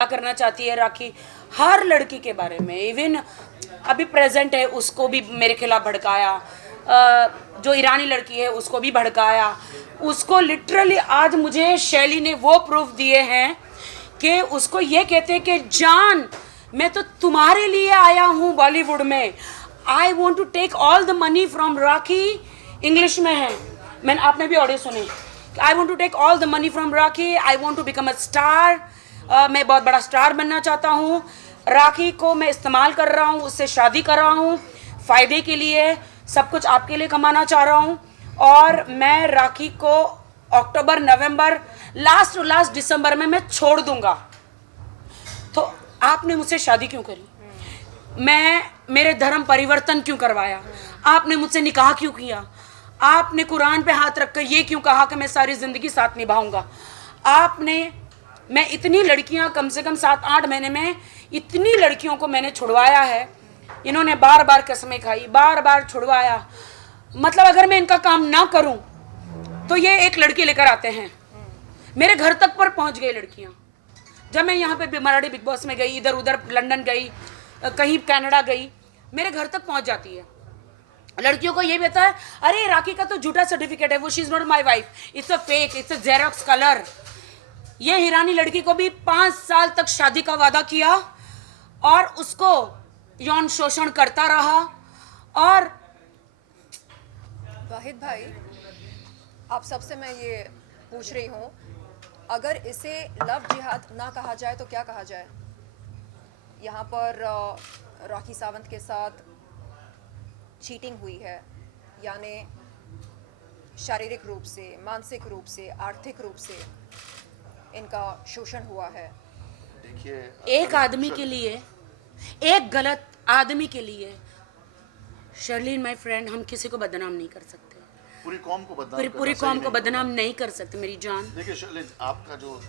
क्या करना चाहती है राखी, हर लड़की के बारे में, इवन अभी प्रेजेंट है उसको भी मेरे खिलाफ भड़काया, जो ईरानी लड़की है उसको भी भड़काया। उसको लिटरली आज मुझे शैली ने वो प्रूफ दिए हैं कि उसको ये कहते हैं कि जान मैं तो तुम्हारे लिए आया हूँ बॉलीवुड में, I want to take all the money from Rakhi. English में है, मैंने आपने भी ऑडियो सुनी, I want to take all the money from Rakhi, I want to become a star, मैं बहुत बड़ा स्टार बनना चाहता हूँ, राखी को मैं इस्तेमाल कर रहा हूँ, उससे शादी कर रहा हूँ फ़ायदे के लिए, सब कुछ आपके लिए कमाना चाह रहा हूँ, और मैं राखी को अक्टूबर नवंबर लास्ट दिसंबर में मैं छोड़ दूंगा। तो आपने मुझसे शादी क्यों करी, मैं मेरे धर्म परिवर्तन क्यों करवाया, आपने मुझसे निकाह क्यों किया, आपने कुरान पे हाथ रखकर ये क्यों कहा कि मैं सारी ज़िंदगी साथ निभाऊंगा, आपने, मैं इतनी लड़कियां कम से कम 7-8 महीने में इतनी लड़कियों को मैंने छुड़वाया है, इन्होंने बार बार कसमें खाई, बार बार छुड़वाया। मतलब अगर मैं इनका काम ना करूं तो ये एक लड़की लेकर आते हैं, मेरे घर तक पर पहुंच गई लड़कियां। जब मैं यहाँ पे मराठी बिग बॉस में गई, इधर उधर लंदन गई, कहीं कनाडा गई, मेरे घर तक पहुंच जाती है। लड़कियों को ये भी पता है, अरे राखी का तो झूठा सर्टिफिकेट है, वो she is not my wife, it's a fake, it's a xerox colour. ये ईरानी लड़की को भी 5 साल तक शादी का वादा किया और उसको यौन शोषण करता रहा। और वाहिद भाई, आप सबसे मैं ये पूछ रही हूँ, अगर इसे लव जिहाद ना कहा जाए तो क्या कहा जाए? यहाँ पर राखी सावंत के साथ चीटिंग हुई है, यानी शारीरिक रूप से, मानसिक रूप से, आर्थिक रूप से इनका शोषण हुआ है। देखिए, एक आदमी के लिए, एक गलत आदमी के लिए, शर्लिन माय फ्रेंड, हम किसी को बदनाम नहीं कर सकते, पूरी कौम को बदनाम पूरी कौम को बदनाम नहीं कर सकते मेरी जान। देखिए शर्लिन, आपका जो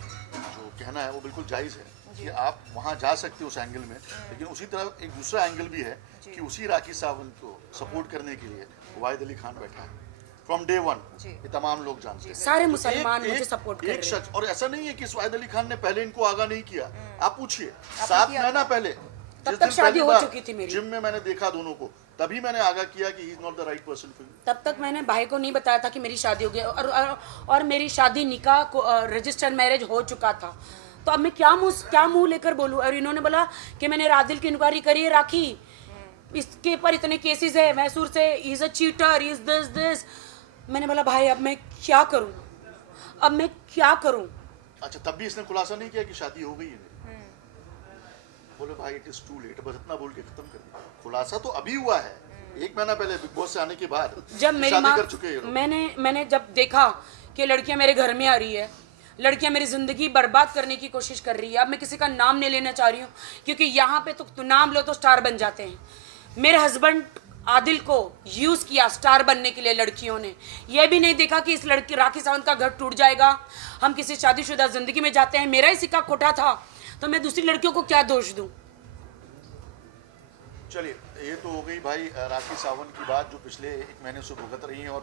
कहना है वो बिल्कुल जायज़ है कि आप वहाँ जा सकते हो उस एंगल में, लेकिन उसी तरह एक दूसरा एंगल भी है कि उसी राखी सावंत को सपोर्ट करने के लिए वाहिद अली खान बैठा है फ्रॉम डे वन, ये तमाम लोग जानते हैं, सारे तो मुसलमान मुझे सपोर्ट कर रहे एक हैं। शख्स, और ऐसा नहीं है कि वाहिद अली खान ने पहले इनको आगाह नहीं किया, आप पूछिए 7 महीना पहले तब जिस तक दिन शादी पहली हो बार चुकी थी मेरी, जिम में मैंने देखा दोनों को, तभी मैंने आगाह किया कि he is not the right person for you. तब तक मैंने भाई को नहीं बताया था कि मेरी शादी हो गई, और मेरी शादी निकाह रजिस्टर्ड मैरिज हो चुका था। तो अब मैं क्या मुंह लेकर बोलूं? और इन्होंने बोला कि मैंने रादिल की इंक्वायरी करी है राखी, इसके पर इतने केसेस है मैसूर से, is a cheater, is this. मैंने बोला भाई अब मैं क्या करूं, अब मैं क्या करूं? अच्छा, तब भी इसने खुलासा नहीं किया कि शादी हो गई है? बोले भाई इट इज टू लेट, बस इतना बोल के खत्म कर दिया। खुलासा तो अभी हुआ है, 1 महीना पहले बिग बॉस से आने के बाद जब मेरी शादी माँ, कर चुके हैं। मैंने जब देखा कि लड़कियां मेरे घर में आ रही है, लड़कियां मेरी जिंदगी बर्बाद करने की कोशिश कर रही है। अब मैं किसी का नाम नहीं लेना चाह रही हूँ, क्योंकि यहाँ पे तो नाम लो तो स्टार बन जाते हैं। मेरे हस्बैंड आदिल को यूज किया स्टार बनने के लिए लड़कियों ने, यह भी नहीं देखा कि इस लड़की राखी सावंत का घर टूट जाएगा, हम किसी शादीशुदा जिंदगी में जाते हैं, मेरा ही सिक्का खोटा था, तो मैं दूसरी लड़कियों को क्या दोष दूं? चलिए, ये तो हो गई भाई राखी सावंत की बात, जो पिछले 1 महीने से भुगत रही हैं, और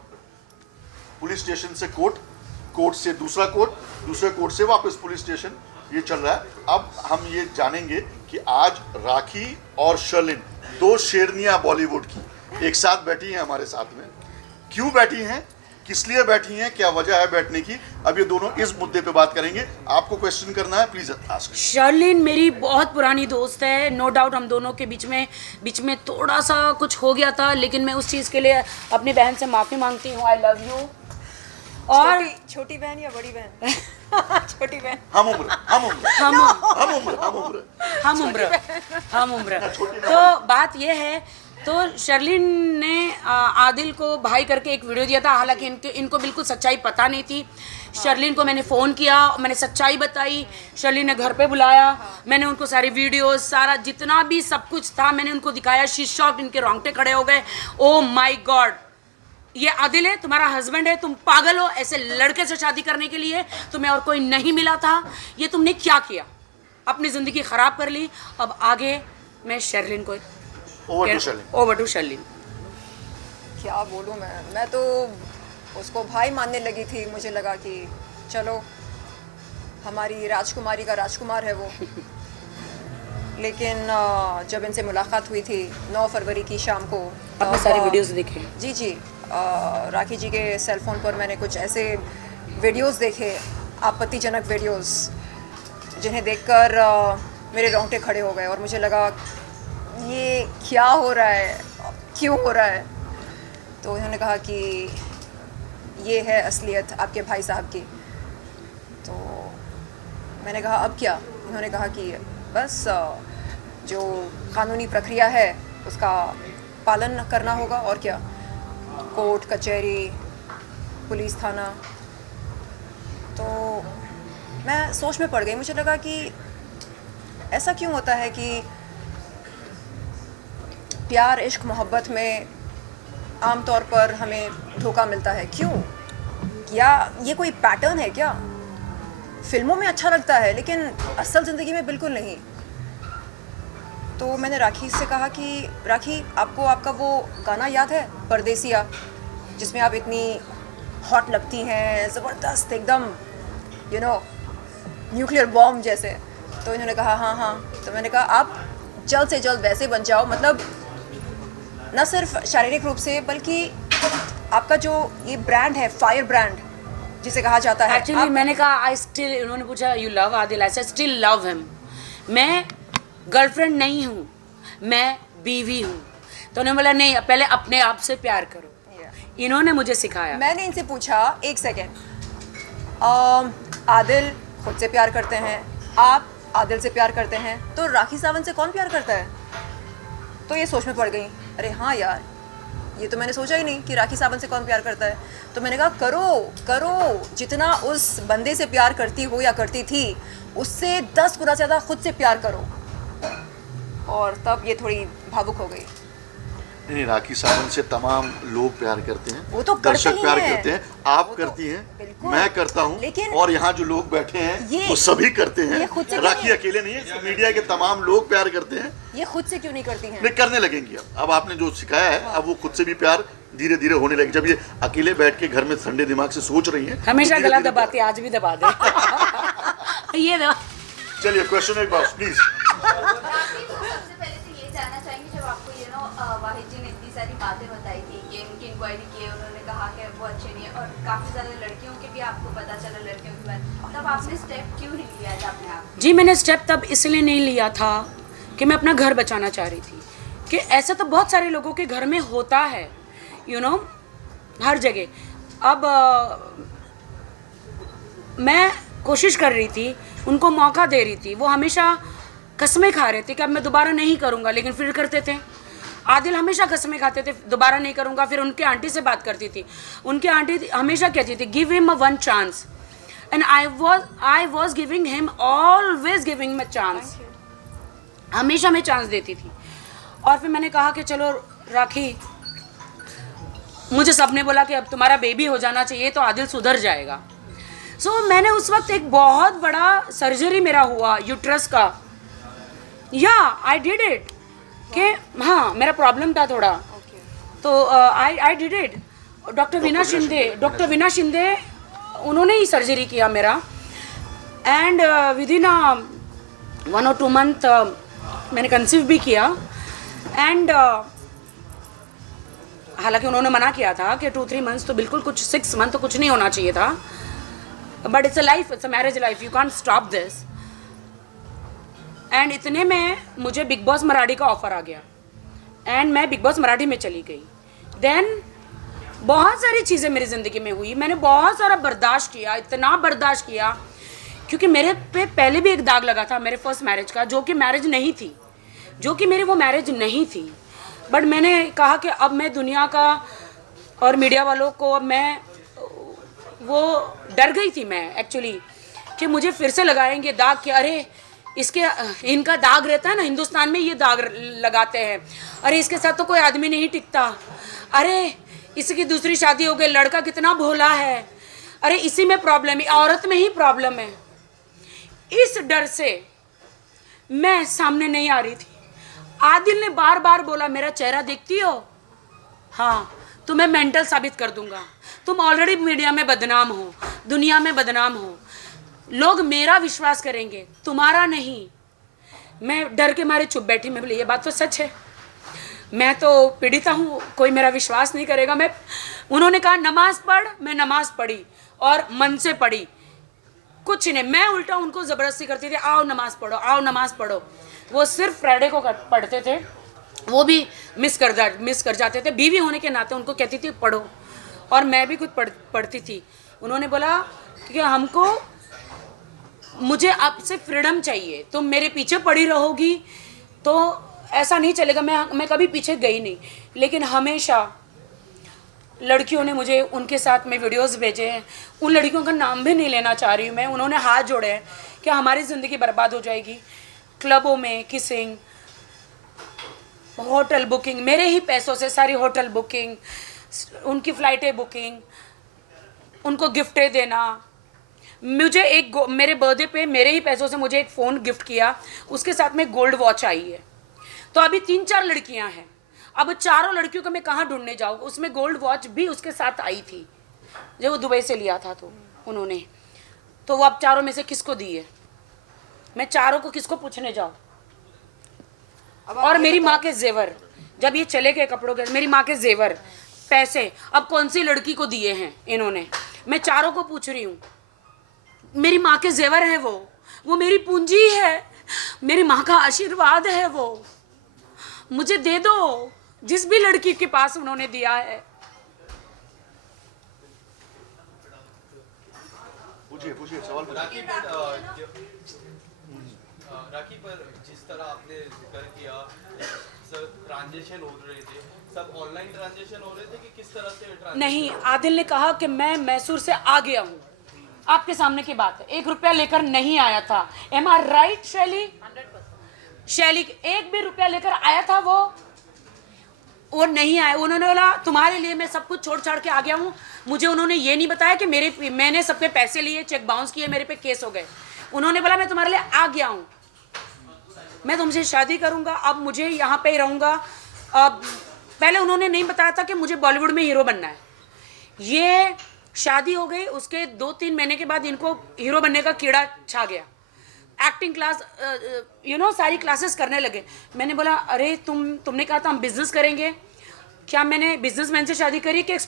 पुलिस स्टेशन से कोर्ट से दूसरा कोर्ट, दूसरे कोर्ट से वापस पुलिस स्टेशन, ये चल रहा है। अब हम ये जानेंगे कि आज राखी और शर्लिन, 2 शेरनियां बॉलीवुड की, एक साथ बैठी हैं हमारे साथ में। क्यों बैठी हैं, किस लिए बैठी हैं, क्या वजह है बैठने की, अब ये दोनों इस मुद्दे पे बात करेंगे। आपको क्वेश्चन करना है, प्लीज आस्क। शर्लिन मेरी बहुत पुरानी दोस्त है, नो डाउट हम दोनों के बीच में थोड़ा सा कुछ हो गया था, लेकिन मैं उस चीज़ के लिए अपनी बहन से माफ़ी मांगती हूँ, आई लव यू। और छोटी बहन या बड़ी बहन? छोटी बहन। हम उम्र। तो बात यह है, तो शर्लिन ने आदिल को भाई करके एक वीडियो दिया था, हालांकि इनको बिल्कुल सच्चाई पता नहीं थी। शर्लिन को मैंने फ़ोन किया, मैंने सच्चाई बताई, शर्लिन ने घर पे बुलाया, मैंने उनको सारी वीडियोस, सारा जितना भी सब कुछ था मैंने उनको दिखाया। शी शॉक्ड, इनके रोंगटे खड़े हो गए, ओ माय गॉड, ये आदिल है, तुम्हारा हस्बैंड है, तुम पागल हो, ऐसे लड़के से शादी करने के लिए तुम्हें और कोई नहीं मिला था, ये तुमने क्या किया, अपनी ज़िंदगी ख़राब कर ली। अब आगे मैं शर्लिन को ओवर टू शर्लिन। क्या बोलूँ मैं तो उसको भाई मानने लगी थी, मुझे लगा कि चलो हमारी राजकुमारी का राजकुमार है वो। लेकिन जब इनसे मुलाकात हुई थी 9 फरवरी की शाम को, आपने सारी वीडियोस देखे? जी जी, राखी जी के सेल फोन पर मैंने कुछ ऐसे वीडियोस देखे, आपत्तिजनक वीडियोस, जिन्हें देखकर मेरे रोंगटे खड़े हो गए और मुझे लगा ये क्या हो रहा है, क्यों हो रहा है। तो इन्होंने कहा कि ये है असलियत आपके भाई साहब की। तो मैंने कहा अब क्या? इन्होंने कहा कि बस जो कानूनी प्रक्रिया है उसका पालन करना होगा, और क्या। कोर्ट कचहरी पुलिस थाना। तो मैं सोच में पड़ गई। मुझे लगा कि ऐसा क्यों होता है कि प्यार इश्क मोहब्बत में आम तौर पर हमें धोखा मिलता है, क्यों? या ये कोई पैटर्न है क्या? फिल्मों में अच्छा लगता है लेकिन असल ज़िंदगी में बिल्कुल नहीं। तो मैंने राखी से कहा कि राखी, आपको आपका वो गाना याद है परदेसिया, जिसमें आप इतनी हॉट लगती हैं, ज़बरदस्त एकदम, यू नो, न्यूक्लियर बॉम्ब जैसे। तो इन्होंने कहा हाँ हाँ। तो मैंने कहा आप जल्द से जल्द वैसे बन जाओ, मतलब न सिर्फ शारीरिक रूप से बल्कि आपका जो ये ब्रांड है, फायर ब्रांड जिसे कहा जाता है। एक्चुअली मैंने कहा आई स्टिल, उन्होंने पूछा you love Adil, I said still love him. मैं गर्लफ्रेंड नहीं हूँ, मैं बीवी हूँ। तो उन्होंने बोला नहीं, पहले अपने आप से प्यार करो। इन्होंने मुझे सिखाया। मैंने इनसे पूछा एक सेकेंड, आदिल खुद से प्यार करते हैं, आप आदिल से प्यार करते हैं, तो राखी सावंत से कौन प्यार करता है? तो ये सोच में पड़ गई, अरे हाँ यार, ये तो मैंने सोचा ही नहीं कि राखी सावंत से कौन प्यार करता है। तो मैंने कहा करो, जितना उस बंदे से प्यार करती हो या करती थी, उससे 10 गुना ज़्यादा खुद से प्यार करो। और तब ये थोड़ी भावुक हो गई। नहीं, राखी सावंत से तमाम लोग प्यार करते हैं, वो तो दर्शक प्यार करते हैं, आप वो तो करती हैं, बिल्कुल। मैं करता हूं, लेकिन और यहाँ जो लोग बैठे हैं ये- वो सभी करते ये हैं। खुद से राखी क्यों अकेले नहीं है, मीडिया के तमाम लोग प्यार करते हैं। ये खुद से क्यों नहीं करती हैं? नहीं, करने लगेंगी। अब आपने जो सिखाया है, अब वो खुद से भी प्यार धीरे धीरे होने लगे। जब ये अकेले बैठ के घर में ठंडे दिमाग से सोच रही हैं, हमेशा तो गला धीरे-धीरे दबाते, आज भी दबा दे। ये दो। चलिए क्वेश्चन एक बार प्लीज। सबसे पहले तो ये जानना चाहेंगे, जब आपको वाहिद जी ने इतनी सारी बातें बताई थी कि उनकी इंक्वायरी की, उन्होंने कहा कि वो अच्छे नहीं है और काफ़ी ज़्यादा लड़कियों के भी आपको पता चला लड़कियों के बारे, तब आपने स्टेप क्यों नहीं लिया था अपने आप? जी, मैंने स्टेप तब इसलिए नहीं लिया था कि मैं अपना घर बचाना चाह रही थी, कि ऐसा तो बहुत सारे लोगों के घर में होता है, यू नो, हर जगह। अब मैं कोशिश कर रही थी, उनको मौका दे रही थी। वो हमेशा कसमें खा रहे थे कि अब मैं दोबारा नहीं करूँगा, लेकिन फिर करते थे। आदिल हमेशा कसमें खाते थे दोबारा नहीं करूँगा, फिर उनके आंटी से बात करती थी। उनकी आंटी हमेशा कहती थी give him a one chance, and I was giving him, always giving him a chance. हमेशा मैं चांस देती थी। और फिर मैंने कहा कि चलो राखी, मुझे सबने बोला कि अब तुम्हारा बेबी हो जाना चाहिए तो आदिल सुधर जाएगा। मैंने उस वक्त एक बहुत बड़ा सर्जरी मेरा हुआ यूट्रस का, या आई डिड इट, कि हाँ मेरा प्रॉब्लम था थोड़ा, तो I did it. Doctor Veena Shinde उन्होंने ही सर्जरी किया मेरा, and with in 1 or 2 month मैंने कंसीव भी किया। एंड हालांकि उन्होंने मना किया था कि 2-3 months तो बिल्कुल, कुछ 6 month तो कुछ नहीं होना चाहिए था, but it's a life, it's a marriage life, you can't stop this. And इतने में मुझे बिग बॉस मराठी का ऑफर आ गया, एंड मैं बिग बॉस मराठी में चली गई। देन बहुत सारी चीज़ें मेरी ज़िंदगी में हुई, मैंने बहुत सारा बर्दाश्त किया, इतना बर्दाश्त किया, क्योंकि मेरे पे पहले भी एक दाग लगा था मेरे फर्स्ट मैरिज का, जो कि मेरी वो मैरिज नहीं थी। बट मैंने कहा कि अब मैं दुनिया का और मीडिया वालों को, अब मैं वो डर गई थी मैं एक्चुअली, कि मुझे फिर से लगाएंगे दाग, कि अरे इनका दाग रहता है ना, हिंदुस्तान में ये दाग लगाते हैं, अरे इसके साथ तो कोई आदमी नहीं टिकता, अरे इसकी दूसरी शादी हो गई, लड़का कितना भोला है, अरे इसी में प्रॉब्लम है, औरत में ही प्रॉब्लम है। इस डर से मैं सामने नहीं आ रही थी। आदिल ने बार बार बोला मेरा चेहरा देखती हो, हाँ तुम्हें मेंटल साबित कर दूंगा, तुम ऑलरेडी मीडिया में बदनाम हो, दुनिया में बदनाम हो, लोग मेरा विश्वास करेंगे, तुम्हारा नहीं। मैं डर के मारे चुप बैठी। मैं बोली ये बात तो सच है, मैं तो पीड़िता हूँ, कोई मेरा विश्वास नहीं करेगा। उन्होंने कहा नमाज पढ़, मैं नमाज पढ़ी और मन से पढ़ी, कुछ नहीं। मैं उल्टा उनको ज़बरदस्ती करती थी, आओ नमाज पढ़ो, आओ नमाज पढ़ो। वो सिर्फ फ्राइडे को पढ़ते थे, वो भी मिस कर जाते थे। बीवी होने के नाते उनको कहती थी पढ़ो, और मैं भी खुद पढ़ती थी। उन्होंने बोला कि मुझे आपसे फ्रीडम चाहिए, तुम मेरे पीछे पड़ी रहोगी तो ऐसा नहीं चलेगा। मैं कभी पीछे गई नहीं, लेकिन हमेशा लड़कियों ने मुझे उनके साथ में वीडियोस भेजे हैं। उन लड़कियों का नाम भी नहीं लेना चाह रही हूँ मैं, उन्होंने हाथ जोड़े हैं कि हमारी ज़िंदगी बर्बाद हो जाएगी। क्लबों में किसिंग, होटल बुकिंग, मेरे ही पैसों से सारी होटल बुकिंग, उनकी फ़्लाइटें बुकिंग, उनको गिफ्टें देना। मुझे मेरे बर्थडे पे मेरे ही पैसों से मुझे एक फ़ोन गिफ्ट किया, उसके साथ में गोल्ड वॉच आई है। तो अभी 3-4 लड़कियां हैं, अब चारों लड़कियों को मैं कहाँ ढूंढने जाऊँ। उसमें गोल्ड वॉच भी उसके साथ आई थी, जो वो दुबई से लिया था तो उन्होंने। तो वो अब चारों में से किसको दी है, मैं चारों को किसको पूछने जाऊँ। और मेरी माँ के जेवर, जब ये चले गए कपड़ों के, मेरी माँ के जेवर, पैसे अब कौन सी लड़की को दिए हैं इन्होंने, मैं चारों को पूछ रही हूँ। मेरी माँ के जेवर है वो मेरी पूंजी है, मेरी माँ का आशीर्वाद है, वो मुझे दे दो, जिस भी लड़की के पास उन्होंने दिया है। पूछिए सवाल पूछिए। राखी पर जिस तरह आपने जिक्र किया, सब ट्रांजेक्शन हो रहे थे, सब ऑनलाइन ट्रांजेक्शन हो रहे थे कि किस तरह से ट्रांजेक्शन? नहीं, आदिल ने कहा कि मैं मैसूर से आ गया हूँ, आपके सामने की बात है, 1 रुपया लेकर नहीं आया था। एम आर राइट शैली? 100% शैली 1 भी रुपया लेकर आया था वो नहीं आया। उन्होंने बोला तुम्हारे लिए मैं सब कुछ छोड़ छाड़ के आ गया हूँ। मुझे उन्होंने ये नहीं बताया कि मैंने सबके पैसे लिए, चेक बाउंस किए, मेरे पे केस हो गए। उन्होंने बोला मैं तुम्हारे लिए आ गया हूँ, मैं तुमसे शादी करूँगा, अब मुझे यहाँ पे ही रहूँगा। अब पहले उन्होंने नहीं बताया था कि मुझे बॉलीवुड में हीरो बनना है। ये शादी हो गई, उसके 2-3 महीने के बाद इनको हीरो बनने का कीड़ा छा गया। एक्टिंग क्लास सारी क्लासेस करने लगे। मैंने बोला अरे तुमने कहा था हम बिजनेस करेंगे, क्या मैंने बिजनेसमैन से शादी करी कि एक